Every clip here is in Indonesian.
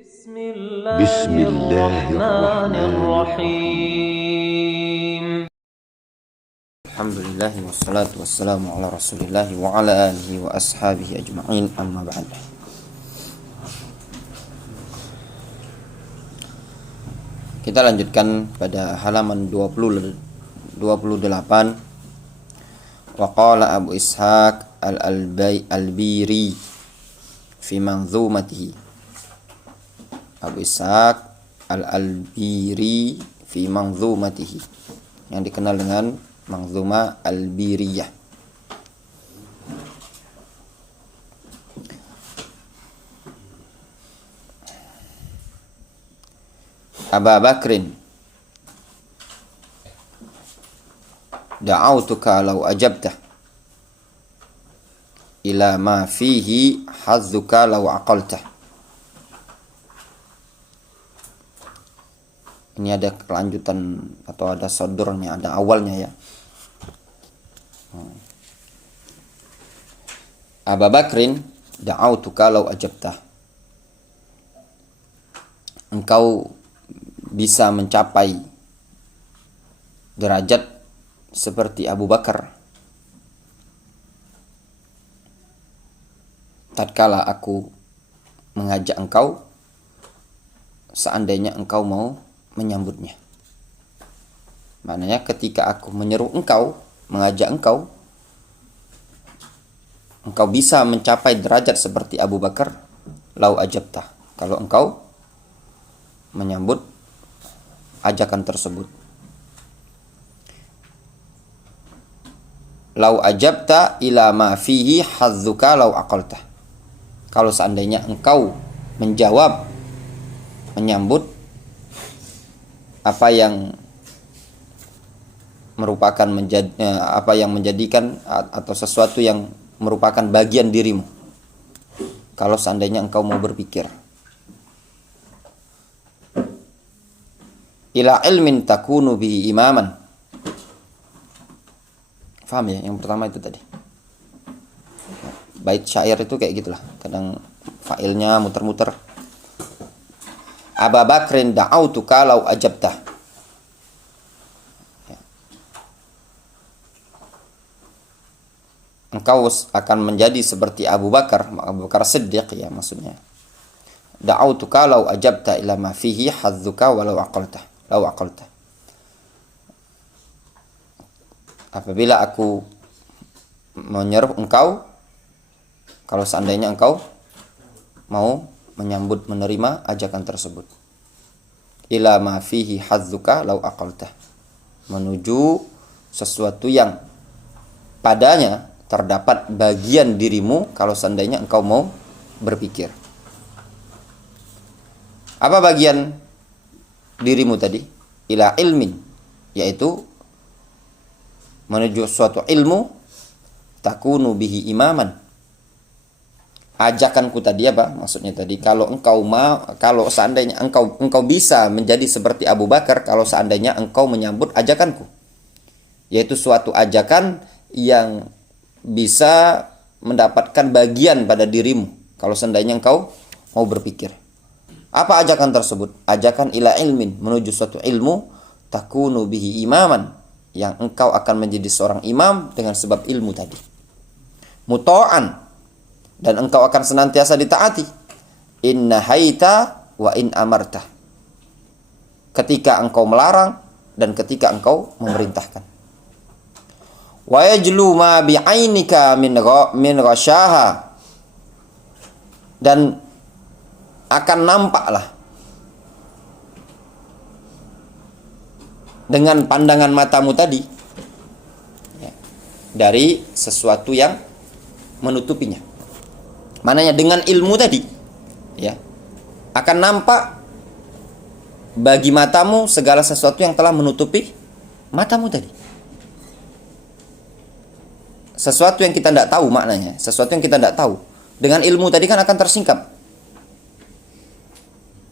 Bismillahirrahmanirrahim. Alhamdulillah wassalatu wassalamu ala rasulillah wa ala alihi wa ashabihi ajma'in, amma ba'd. Kita lanjutkan pada halaman 28. Wa qala Abu Ishaq al-Albiri fi manzumatihi. Abu Ishaq al-Albiri fi manzumatihi, yang dikenal dengan Manzuma Al-Biriyah. Aba Bakrin, da'autuka law ajabta ila ma fihi hazzuka law aqalta. Ini ada kelanjutan atau ada sodornya, ada awalnya ya. Aba Bakrin, da'autuka law ajabta. Engkau bisa mencapai derajat seperti Abu Bakar tatkala aku mengajak engkau, seandainya engkau mau menyambutnya. Maknanya ketika aku menyeru engkau, mengajak engkau, engkau bisa mencapai derajat seperti Abu Bakar, lau ajabta, kalau engkau menyambut ajakan tersebut. Lau ajabta ila ma fihi hazzuka lau aqalta, kalau seandainya engkau menjawab, menyambut apa yang merupakan apa yang menjadikan atau sesuatu yang merupakan bagian dirimu, kalau seandainya engkau mau berpikir. Ila ilmin takunu bihi imaman. Paham ya? Yang pertama itu tadi. Bait syair itu kayak gitulah. Kadang failnya muter-muter. Aba Bakrin da'autuka law ajabta. Engkau akan menjadi seperti Abu Bakar Siddiq ya maksudnya. Da'autuka law ajabta ila ma fihi hazzuka walau aqalta. Law aqalta. Apabila aku menyeru engkau, kalau seandainya engkau mau menyambut, menerima ajakan tersebut. Ila ma fihi hazzuka law aqalta, menuju sesuatu yang padanya terdapat bagian dirimu, kalau seandainya engkau mau berpikir. Apa bagian dirimu tadi? Ila ilmin, yaitu menuju suatu ilmu, takunu bihi imaman. Ajakanku tadi apa? Maksudnya tadi, kalau seandainya engkau bisa menjadi seperti Abu Bakar, kalau seandainya engkau menyambut ajakanku, yaitu suatu ajakan yang bisa mendapatkan bagian pada dirimu, kalau seandainya engkau mau berpikir. Apa ajakan tersebut? Ajakan ila ilmin, menuju suatu ilmu, takunu bihi imaman, yang engkau akan menjadi seorang imam dengan sebab ilmu tadi. Muta'an, dan engkau akan senantiasa ditaati. Inna haita wa in amarta, ketika engkau melarang dan ketika engkau memerintahkan. Wa yajlu ma bi'ainika min ghasyaha, dan akan nampaklah dengan pandangan matamu tadi ya, dari sesuatu yang menutupinya. Mananya dengan ilmu tadi ya, akan nampak bagi matamu segala sesuatu yang telah menutupi matamu tadi. Sesuatu yang kita tidak tahu maknanya, sesuatu yang kita tidak tahu, dengan ilmu tadi kan akan tersingkap.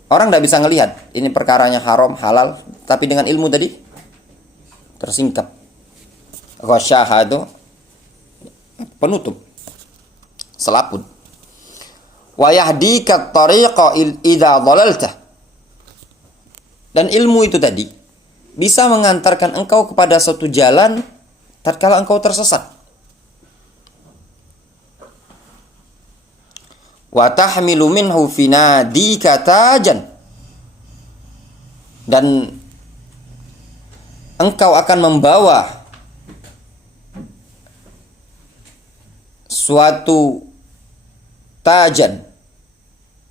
Orang tidak bisa ngelihat ini perkaranya haram, halal, tapi dengan ilmu tadi tersingkap. Ghasyah itu penutup, selaput. wa yahdika tariqa idza dhalalta. Dan ilmu itu tadi bisa mengantarkan engkau kepada suatu jalan tatkala engkau tersesat. Wa tahmilu minhu fi nadika tajan. Dan engkau akan membawa suatu tajan.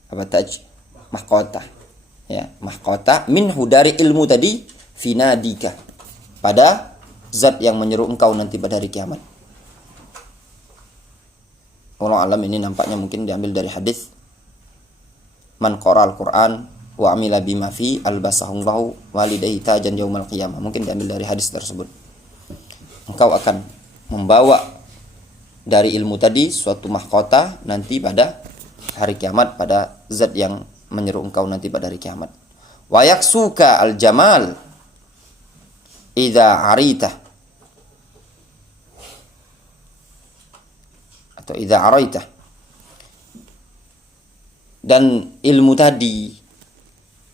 Apa taj? Mahkota. Ya, mahkota minhu dari ilmu tadi finadika pada zat yang menyeru engkau nanti pada hari kiamat. Allah alam, ini nampaknya mungkin diambil dari hadis man qara'al Qur'an wa amila bima fi albasahullahu walidayhi tajan yaumal qiyamah. Mungkin diambil dari hadis tersebut. Engkau akan membawa dari ilmu tadi suatu mahkota nanti pada hari kiamat pada zat yang menyeru engkau nanti pada hari kiamat. Wa yaksuka al jamal idza arita, atau idza araita. Dan ilmu tadi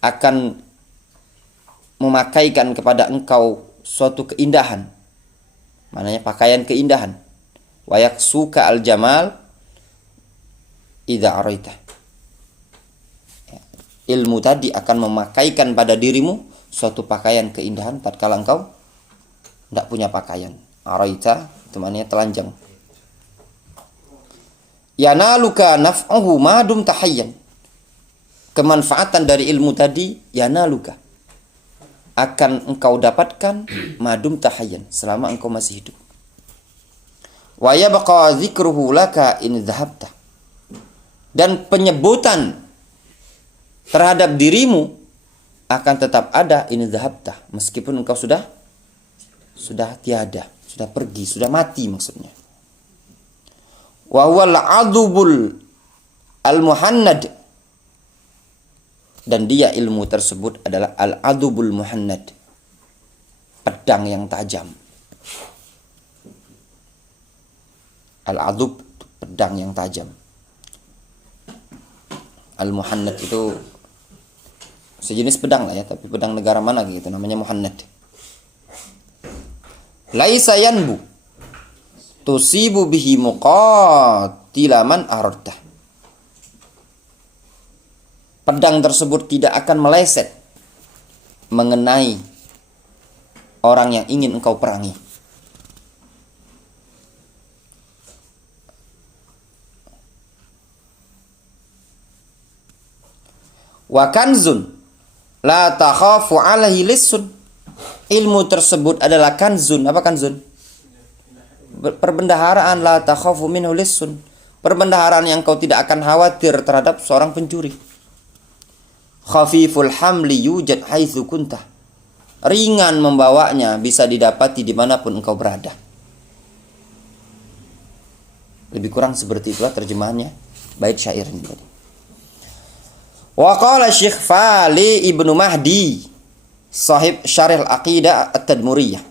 akan memakaikan kepada engkau suatu keindahan, maknanya pakaian keindahan. Wa yaksuka al jamal idza araita. Ilmu tadi akan memakaikan pada dirimu suatu pakaian keindahan tatkala engkau tidak punya pakaian. Araita itu maknanya telanjang. Yanaluka naf'uhu madum tahayyan. Kemanfaatan dari ilmu tadi yanaluka akan engkau dapatkan madum tahayyan selama engkau masih hidup. Wa yabqa dzikruhu laka in dhahabta. Dan penyebutan terhadap dirimu akan tetap ada in dhahabta meskipun engkau sudah tiada, sudah pergi, sudah mati maksudnya. Wa huwal adubul al-muhannad. Dan dia ilmu tersebut adalah al-adubul muhannad, pedang yang tajam. Al-adub, pedang yang tajam. Al-muhannad itu sejenis pedang lah ya, tapi pedang negara mana gitu, namanya muhannad. Laisa yanbu tusibu bihi muqatila man aradta. Pedang tersebut tidak akan meleset mengenai orang yang ingin engkau perangi. Wa kanzun la takhafu alaihi lissun. Ilmu tersebut adalah kanzun. Apa kanzun? Perbendaharaan. La takhafu minhu lissun. Perbendaharaan yang kau tidak akan khawatir terhadap seorang pencuri. Khafiful hamli yujad haitsu kunta. Ringan membawanya, bisa didapati dimanapun engkau berada. Lebih kurang seperti itulah terjemahannya bait syairnya tadi. Wa qala Syekh Fali Ibnu Mahdi sahib Syarih Al-Aqidah At-Tadmuriyah.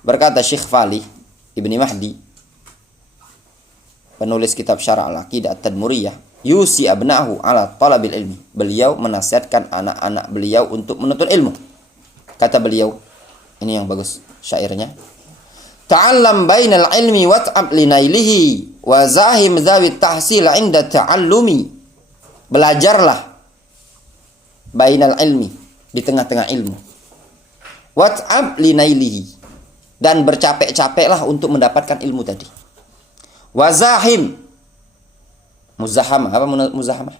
Berkata Syekh Fali Ibnu Mahdi, penulis kitab Syarah Al-Aqidah At-Tadmuriyah, yusi abnahu ala talabil ilmi. Beliau menasihatkan anak-anak beliau untuk menuntut ilmu. Kata beliau, ini yang bagus syairnya. Ta'allam bainal ilmi wat'ab linailihi wa zahim dzawit tahsil 'inda ta'allumi. Belajarlah bainal ilmi, di tengah-tengah ilmu. Wat'ab linailihi, dan bercapek-capeklah untuk mendapatkan ilmu tadi. Wazahim, muzahamah, apa muzahamah?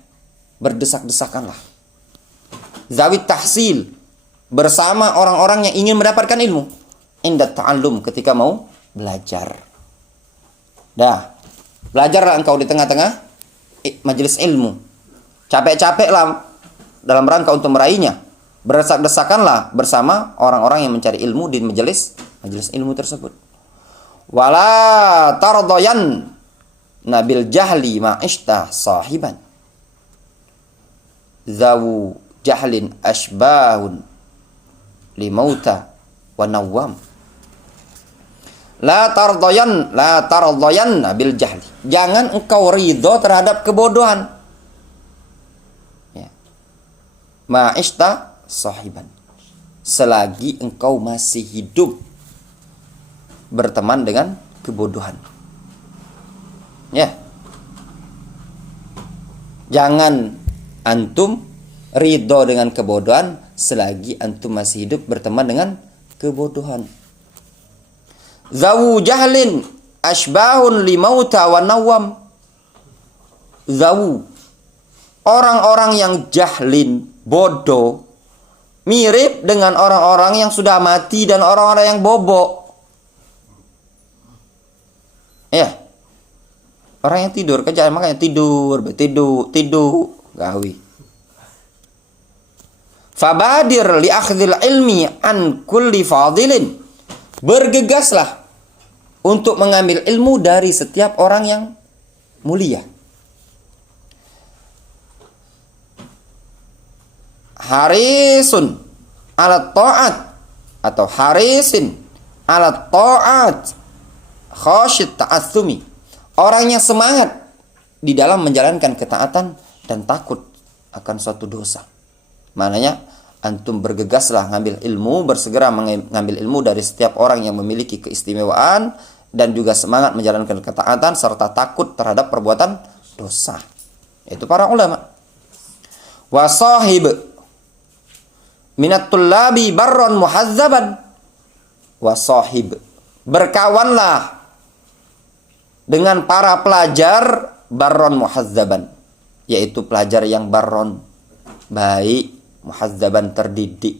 Berdesak-desakanlah. Zawit tahsil, bersama orang-orang yang ingin mendapatkan ilmu. Inda ta'allum, ketika mau belajar. Dah, belajarlah engkau di tengah-tengah majelis ilmu. Capek-capeklah dalam rangka untuk meraihnya. Berdesak-desakanlah bersama orang-orang yang mencari ilmu di majelis ilmu tersebut. Wala tardayan nabil jahli ma'ishta sahiban zawu jahlin ashbahun limauta wa nawam. La tardayan nabil jahli. Jangan engkau ridho terhadap kebodohan. ma'ishta sahiban. Selagi engkau masih hidup berteman dengan kebodohan. Ya. Jangan antum ridho dengan kebodohan selagi antum masih hidup berteman dengan kebodohan. Zawu jahlin ashbahun limauta wa nawam. Zawu, orang-orang yang jahlin, bodoh, mirip dengan orang-orang yang sudah mati dan orang-orang yang bobok. Ya. Orang yang tidur kerja makanya tidur, gawi. Fabadir li akhdhil ilmi an kulli fadilin. Bergegaslah untuk mengambil ilmu dari setiap orang yang mulia. Harisun ala ta'at atau harisin ala ta'at khasyit ta'assumi. Orang yang semangat di dalam menjalankan ketaatan dan takut akan suatu dosa. Maknanya antum bergegaslah ngambil ilmu, bersegera mengambil ilmu dari setiap orang yang memiliki keistimewaan dan juga semangat menjalankan ketaatan serta takut terhadap perbuatan dosa. Itu para ulama. Wasahib minat tullabi barron muhazzaban. Wasahib, berkawanlah dengan para pelajar barron muhazzaban, yaitu pelajar yang barron, baik, muhazzaban, terdidik.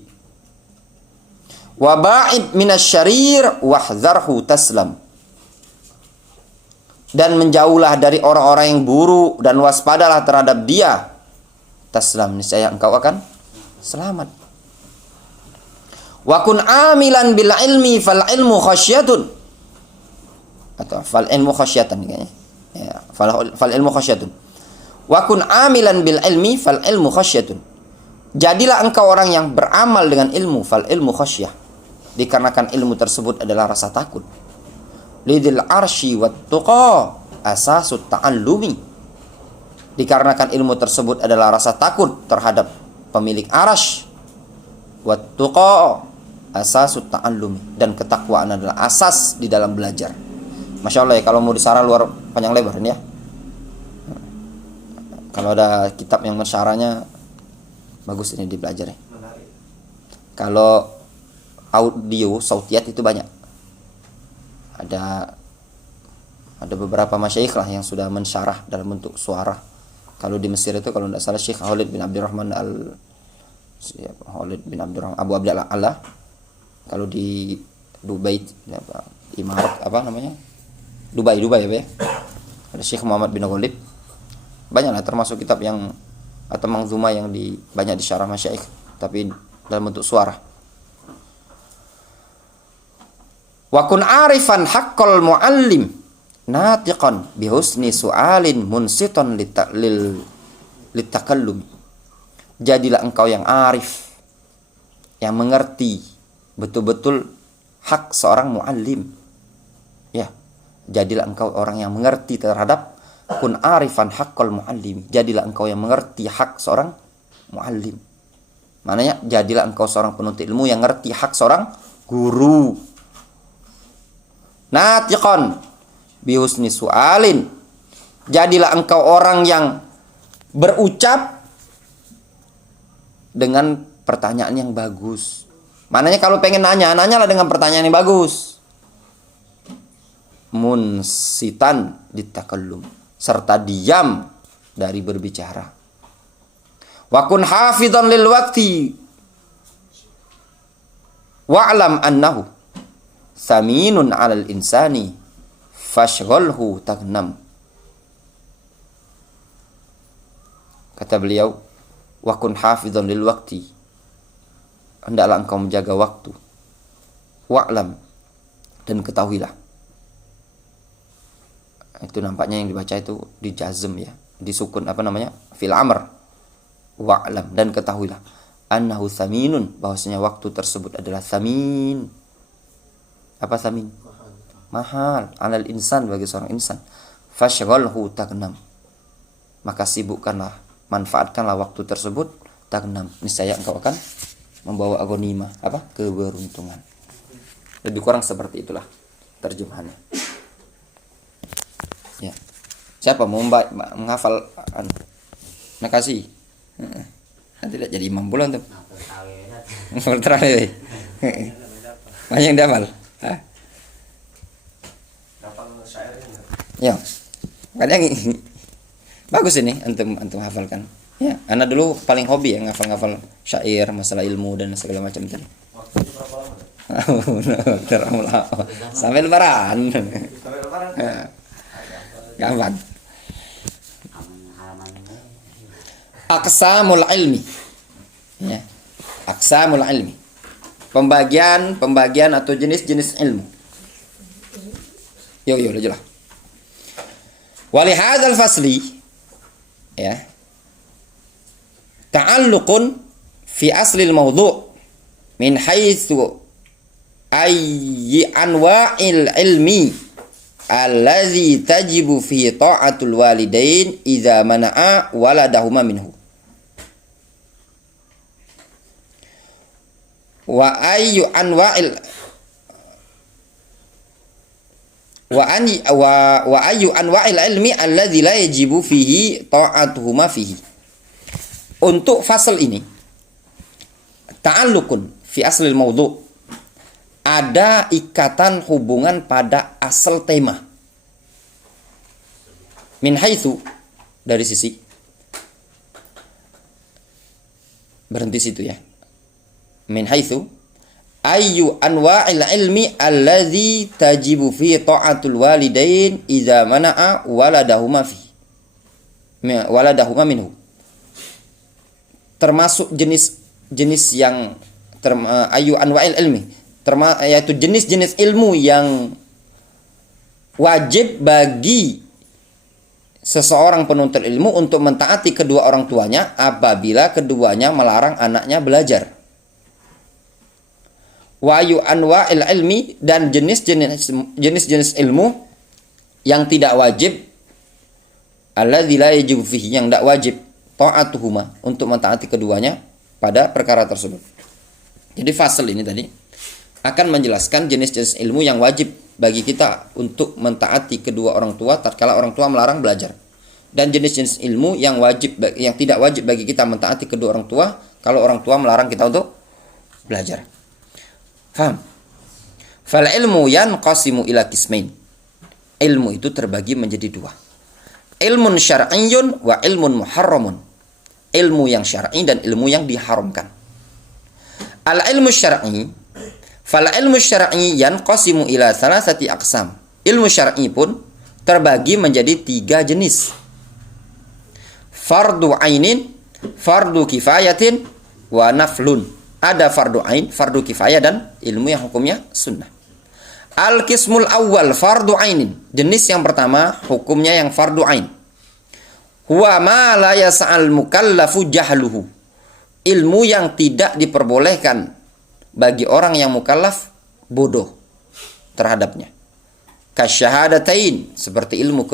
Wa ba'id minasyarir wahzarhu taslam. Dan menjauhlah dari orang-orang yang buruk dan waspadalah terhadap dia. Taslam, niscaya engkau akan selamat. Wa kun amilan bil ilmi fal ilmu khasyatun. Atau fal ilmu khasyatan kayaknya. Ya, fal ilmu khasyatun. Wa kun amilan bil ilmi fal ilmu khasyatun. Jadilah engkau orang yang beramal dengan ilmu, fal ilmu khasyah. Dikarenakan ilmu tersebut adalah rasa takut. Lidil arsy wat tuqa asasut ta'allumi. Dikarenakan ilmu tersebut adalah rasa takut terhadap pemilik arasy. Wat tuqa asasut ta'allumi, dan ketakwaan adalah asas di dalam belajar. Masya Allah ya, kalau mau disarah luar panjang lebar ini ya. Kalau ada kitab yang mensyarahnya bagus ini dipelajari. Kalau audio sautiat itu banyak. Ada beberapa masyayikh lah yang sudah mensyarah dalam bentuk suara. Kalau di Mesir itu kalau tidak salah Syekh Khalid bin Abdurrahman Abu Abdullah Allah. Kalau di Dubai Imarat apa namanya? Dubai ya, ya. Ada Syekh Muhammad bin Ghalib. Banyaklah termasuk kitab yang atau mangzuma yang banyak disyarah masyayikh tapi dalam bentuk suara. Wa kun arifan haqqal muallim natiqan bihusni su'alin munsiton litakallum. Jadilah engkau yang arif, yang mengerti betul-betul hak seorang muallim. Ya. Jadilah engkau orang yang mengerti terhadap kun arifan haqqal muallim. Jadilah engkau yang mengerti hak seorang muallim. Maknanya jadilah engkau seorang penuntut ilmu yang mengerti hak seorang guru. Natiqan bihusni su'alin. Jadilah engkau orang yang berucap dengan pertanyaan yang bagus. Maknanya kalau pengen nanyalah dengan pertanyaan yang bagus. Munsitan ditakallum, serta diam dari berbicara. Wa kun hafizan lil waqti wa'lam annahu saminun 'alal insani fashghalhu tagnam. Kata beliau, wa kun hafizan lil waqti, hendaklah engkau menjaga waktu. Wa'lam, dan ketahuilah. Itu nampaknya yang dibaca itu di jazm ya, disukun apa namanya, fil amr. Wa'lam, dan ketahuilah annahu saminun, bahwasanya waktu tersebut adalah samin. Apa samin? Mahal. Alal insan, bagi seorang insan. Fashghalhu tagnam, maka sibukkanlah, manfaatkanlah waktu tersebut tagnam, niscaya engkau akan membawa agonima, keberuntungan. Lebih kurang seperti itulah terjemahannya. Ya. Siapa mau menghafal nakasi? Nanti tidak jadi imam bulan tuh. Terakhir. Banyak yang dihafal. Ya. Kadang bagus ini antum hafalkan. Ya, anak dulu paling hobi ya ngafal-ngafal syair, masalah ilmu dan segala macam itu. Sampai lebaran. Gampang. Aqsamul ilmi. Ya. Aqsamul ilmi. Pembagian atau jenis-jenis ilmu. Yo jelas. Wali hadzal fasli ya. Ta'alluqun fi aslil mawdu' min haitsu ayyi anwa'il ilmi allazi tajibu fi ta'atul walidain idza mana'a waladahuma minhu wa ayyu anwa'il ilmi allazi la yajibu fihi ta'atuhuma fihi. Untuk fasal ini ta'alluqun fi aslil mawdu', ada ikatan hubungan pada asal tema. Min haitsu, dari sisi, berhenti situ ya. Min haitsu ayyu anwa'il ilmi allazi tajibu fi ta'atul walidain idza mana'a waladahuma minhu. Termasuk jenis yang ayu anwa'il ilmi, yaitu jenis-jenis ilmu yang wajib bagi seseorang penuntut ilmu untuk mentaati kedua orang tuanya apabila keduanya melarang anaknya belajar. Wa ayu anwa'il ilmi, dan jenis-jenis ilmu yang tidak wajib, alladzi la yajibu fihi, yang tidak wajib ta'atuhuma, untuk mentaati keduanya pada perkara tersebut. Jadi fasal ini tadi akan menjelaskan jenis-jenis ilmu yang wajib bagi kita untuk mentaati kedua orang tua tatkala orang tua melarang belajar, dan jenis-jenis ilmu yang tidak wajib bagi kita mentaati kedua orang tua kalau orang tua melarang kita untuk belajar. Faham? Fal ilmu yanqasimu ila qismain. Ilmu itu terbagi menjadi dua. Ilmun syar'iyyun wa ilmun muharramun. Ilmu yang syar'i dan ilmu yang diharamkan. Al-ilmu syar'i, fal ilmu syar'i yanqasimu ila salasati aqsam. Ilmu syar'i pun terbagi menjadi 3 jenis. Fardu ainin, fardu kifayatin, wa naflun. Ada fardu ain, fardu kifayah, dan ilmu yang hukumnya sunnah. Al-qismul awal fardu ainin. Jenis yang pertama hukumnya yang fardu ain. Huwa ma la yas'al mukallafu jahluhu. Ilmu yang tidak diperbolehkan bagi orang yang mukallaf bodoh terhadapnya. Kasyahadatain, seperti ilmu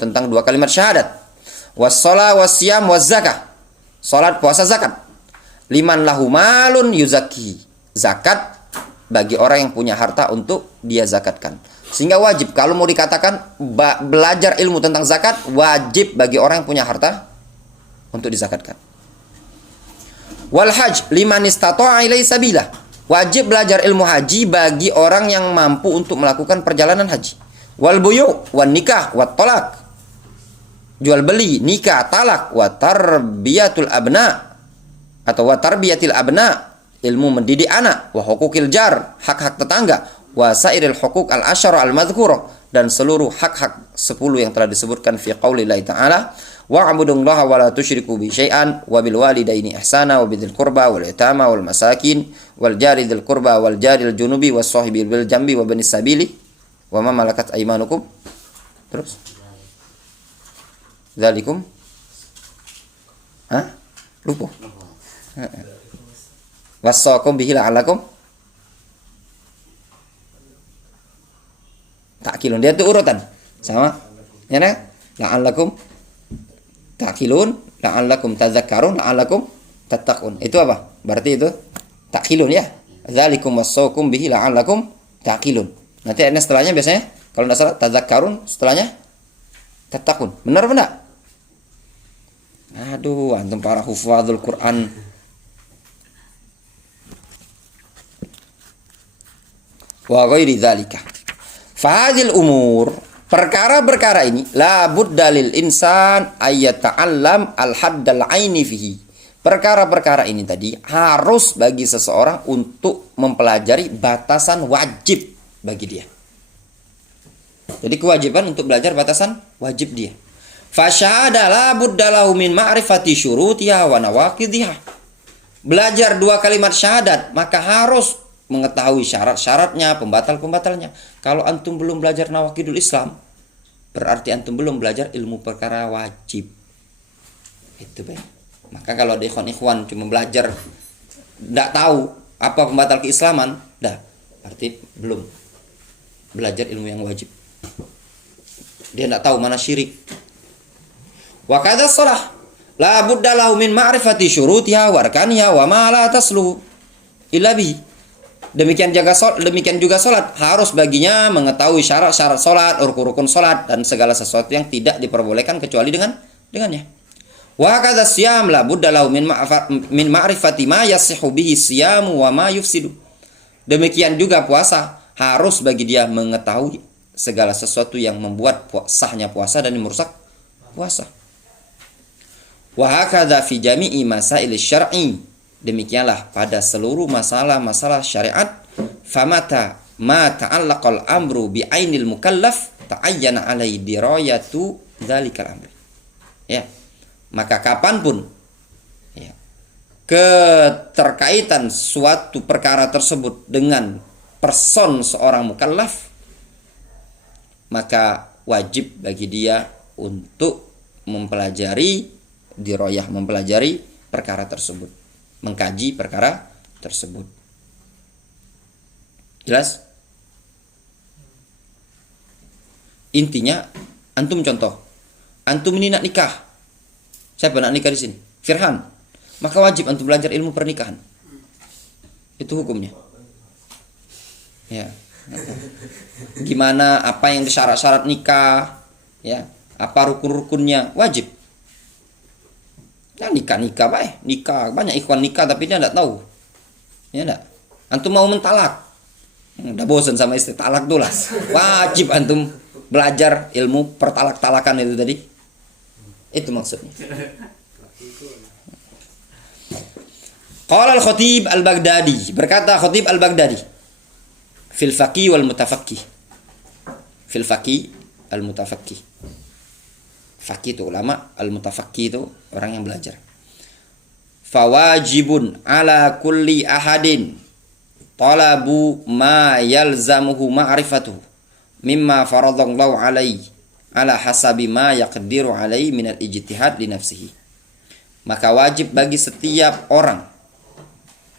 tentang 2 kalimat syahadat. Was-shalah was-siyam waz-zakah. Salat, puasa, zakat. Liman lahu malun yuzakki. Zakat bagi orang yang punya harta untuk dia zakatkan. Sehingga wajib, kalau mau dikatakan belajar ilmu tentang zakat, wajib bagi orang yang punya harta untuk dizakatkan. Wal hajj liman istata'a ilaihi sabila. Wajib belajar ilmu haji bagi orang yang mampu untuk melakukan perjalanan haji. Wal buyu' wan nikah wat talak. Jual beli, nikah, talak, wa tarbiyatul abna, atau wa tarbiyatil abna, ilmu mendidik anak, wa hukukil jar, hak-hak tetangga, wa sairil hukuk al-asyara al-madhkurah, dan seluruh hak-hak 10 yang telah disebutkan fi qaulillahi ta'ala wa'budullaha wa la tusyriku bi syai'an wa bil walidaini ihsana wa bidzil qurba wal yatama wal masakin wal jari dzil qurba wal jaril junubi was sahibi bil jambi wa banis sabili wa ma malakat aymanukum. Terus zalikum lupa wasaqum bihi la'alakum ta'kilun. Dia itu urutan sama ya, la'allakum ta'kilun, la'allakum tadzakkarun, la'allakum tattaqun. Itu apa? Berarti itu takhilun ya. Dzalikum wasaukum bihi la'allakum taqilun. Nanti ayatnya setelahnya biasanya kalau tidak salah tadzakkarun, setelahnya tattaqun. Benar? Aduh, antum para hufadzul Quran. Wa ghairi dzalika. Fahadil umur, perkara-perkara ini la budda lil insan ayyata'allam al-haddal aini fihi. Perkara-perkara ini tadi harus bagi seseorang untuk mempelajari batasan wajib bagi dia. Jadi kewajiban untuk belajar batasan wajib dia. Fasyahada la budda lahu min ma'rifati syurutiha wa nawaqidhiha. Belajar 2 kalimat syahadat, maka harus mengetahui syarat-syaratnya, pembatal-pembatalnya. Kalau antum belum belajar nawaqidul Islam, berarti antum belum belajar ilmu perkara wajib. Itu baik. Maka kalau ada ikhwan cuma belajar tidak tahu apa pembatal keislaman, dah berarti belum belajar ilmu yang wajib. Dia tidak tahu mana syirik. Wa kadza shalah la budda lahu min ma'rifati syurutiha wa arkaniha wa ma la tasluhu illa bihi. Demikian juga salat harus baginya mengetahui syarat-syarat salat, rukun-rukun salat dan segala sesuatu yang tidak diperbolehkan kecuali dengannya. Wa kadza siyam la budda lahu min ma'rifati ma yasihu bihi siyamu wa ma yufsidu. Demikian juga puasa harus bagi dia mengetahui segala sesuatu yang membuat sahnya puasa dan merusak puasa. Wa hakadza fi jami'i masail syar'i. Demikianlah pada seluruh masalah-masalah syariat. Famata ma ta'allaqal amru bi ainil mukallaf ta'ayyana alai dirayatu dzalikal amr. Ya. Maka kapanpun ya, keterkaitan suatu perkara tersebut dengan person seorang mukallaf, maka wajib bagi dia untuk mempelajari dirayah, mempelajari perkara tersebut, mengkaji perkara tersebut. Jelas? Intinya, antum contoh, antum ini nak nikah. Siapa nak nikah di sini? Firhan. Maka wajib antum belajar ilmu pernikahan. Itu hukumnya. Ya. Gimana, apa yang syarat-syarat nikah, ya, apa rukun-rukunnya, wajib. Nah, nikah baik, nikah banyak ikhwan nikah tapi dia tidak tahu, ya enggak. Antum mau mentalak, udah bosan sama istri, talak dulu lah. Wajib antum belajar ilmu pertalak-talakan itu tadi. Itu maksudnya. Qala al-Khatib al-Baghdadi, berkata Khatib al-Baghdadi, fil faqih wal mutafaqqih. Fil faqih al-mutafaqqih. Faqih itu ulama, al-mutafaqqih itu orang yang belajar. Fawajibun ala kulli ahadin talabu ma yalzamuhu ma'rifatuhu mimma faradallahu alaihi ala hasabi ma yaqdiru alaihi minal ijtihad li nafsihi. Maka wajib bagi setiap orang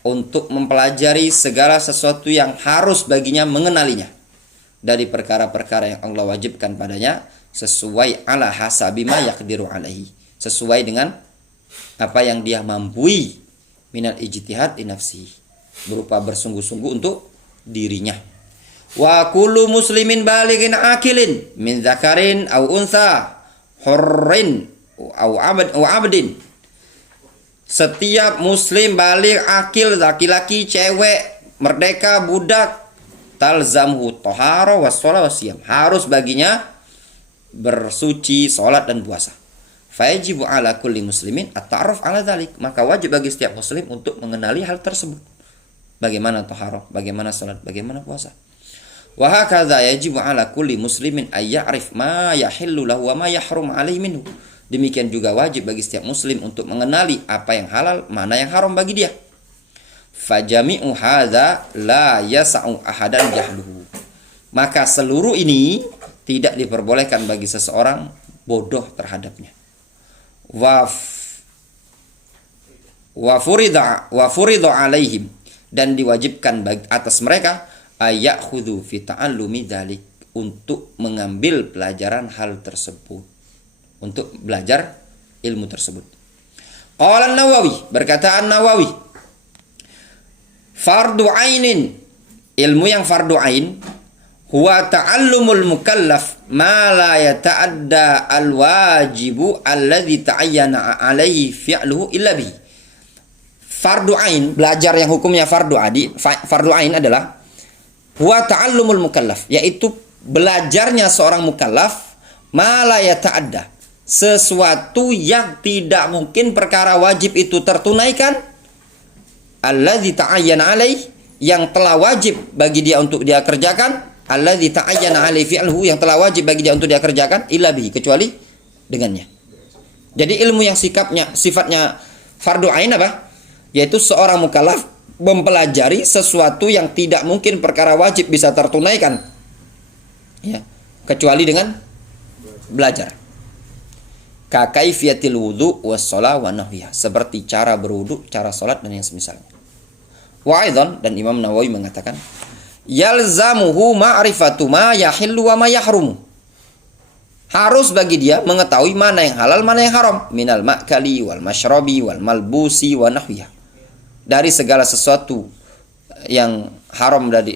untuk mempelajari segala sesuatu yang harus baginya mengenalinya dari perkara-perkara yang Allah wajibkan padanya, sesuai ala hasabi ma yaqdiru alaihi, sesuai dengan apa yang dia mampu minal ijtihad li nafsihi, berupa bersungguh-sungguh untuk dirinya. Wa kullu muslimin balighin akilin min dzakarin aw unsa hurrin aw abdin. Setiap muslim baligh akil, laki-laki, cewek, merdeka, budak, talzamhu thahara was shalah wasiyam, harus baginya bersuci, salat dan puasa. Fayajibu ala kulli muslimin at-ta'arruf ala dzalik, maka wajib bagi setiap muslim untuk mengenali hal tersebut. Bagaimana thaharah, bagaimana salat, bagaimana puasa. Wa hakadza yajibu ala kulli muslimin ay ya'rif ma yahillu lahu wa ma yahrum alaihi minhu. Demikian juga wajib bagi setiap muslim untuk mengenali apa yang halal, mana yang haram bagi dia. Fajami'u hadza la yas'u ahadan jahluhu. Maka seluruh ini tidak diperbolehkan bagi seseorang bodoh terhadapnya. Wa furida alaihim, dan diwajibkan bagi atas mereka ayakhudhu fi ta'allumi dzalik, untuk mengambil pelajaran hal tersebut, untuk belajar ilmu tersebut. Qala An-Nawawi, berkata An-Nawawi, fardu ainin, ilmu yang fardu ain, huwa ta'allumul mukallaf ma la yata'adda al-wajibu alladhi ta'ayyana alaihi fi'luhu illa bihi. Fardu ain, belajar yang hukumnya fardu ain adalah huwa ta'allumul mukallaf, yaitu belajarnya seorang mukallaf ma la yata'adda, sesuatu yang tidak mungkin perkara wajib itu tertunaikan, alladzi ta'ayyana alaih, yang telah wajib bagi dia untuk dia kerjakan, alladzi ta'ayyana alaihi fi'luhu, yang telah wajib bagi dia untuk dia kerjakan, illa bihi, kecuali dengannya. Jadi ilmu yang sifatnya fardu ain apa? Yaitu seorang mukallaf mempelajari sesuatu yang tidak mungkin perkara wajib bisa tertunaikan, ya, kecuali dengan belajar. Ka kaifiyatil wudu was shalah wa nahwiha, seperti cara berwudu, cara salat dan yang semisalnya. Wa aidan, dan Imam Nawawi mengatakan, yalzamuhu ma'rifatu ma yahillu wa ma yahrumu, harus bagi dia mengetahui mana yang halal, mana yang haram, minal ma'kali wal mashrabi wal malbusi wa nahwiha, dari segala sesuatu yang haram, dari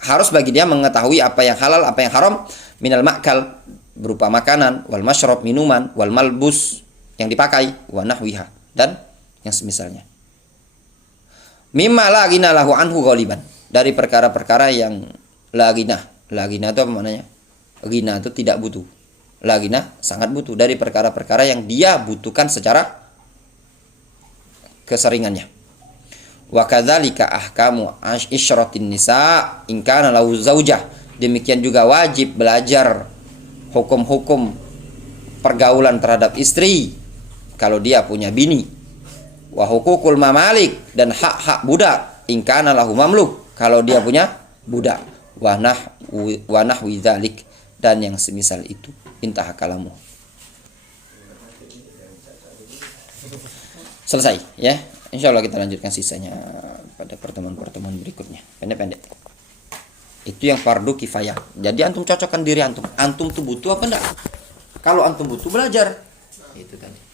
harus bagi dia mengetahui apa yang halal, apa yang haram, minal ma'kal, berupa makanan, wal masyrab, minuman, wal malbus, yang dipakai, wa nahwiha, dan yang semisalnya. Mimma la ghina lahu anhu ghaliban, dari perkara-perkara yang la ghina. La ghina itu apa maknanya? Ghina itu tidak butuh. La ghina sangat butuh, dari perkara-perkara yang dia butuhkan secara keseringannya. Wa kadzalika ahkamu isyratin nisa in kana lahu zaujah, demikian juga wajib belajar hukum-hukum pergaulan terhadap istri kalau dia punya bini. Wa hukukul mamalik, dan hak-hak budak in kana lahu mamluk, kalau dia punya budak. Wa nahwi dzalik, dan yang semisal itu. Intah kalamu. Selesai ya. Insyaallah kita lanjutkan sisanya pada pertemuan-pertemuan berikutnya. Pendek-pendek. Itu yang fardu kifayah. Jadi antum cocokkan diri antum. Antum tuh butuh apa enggak? Kalau antum butuh, belajar. Itu tadi.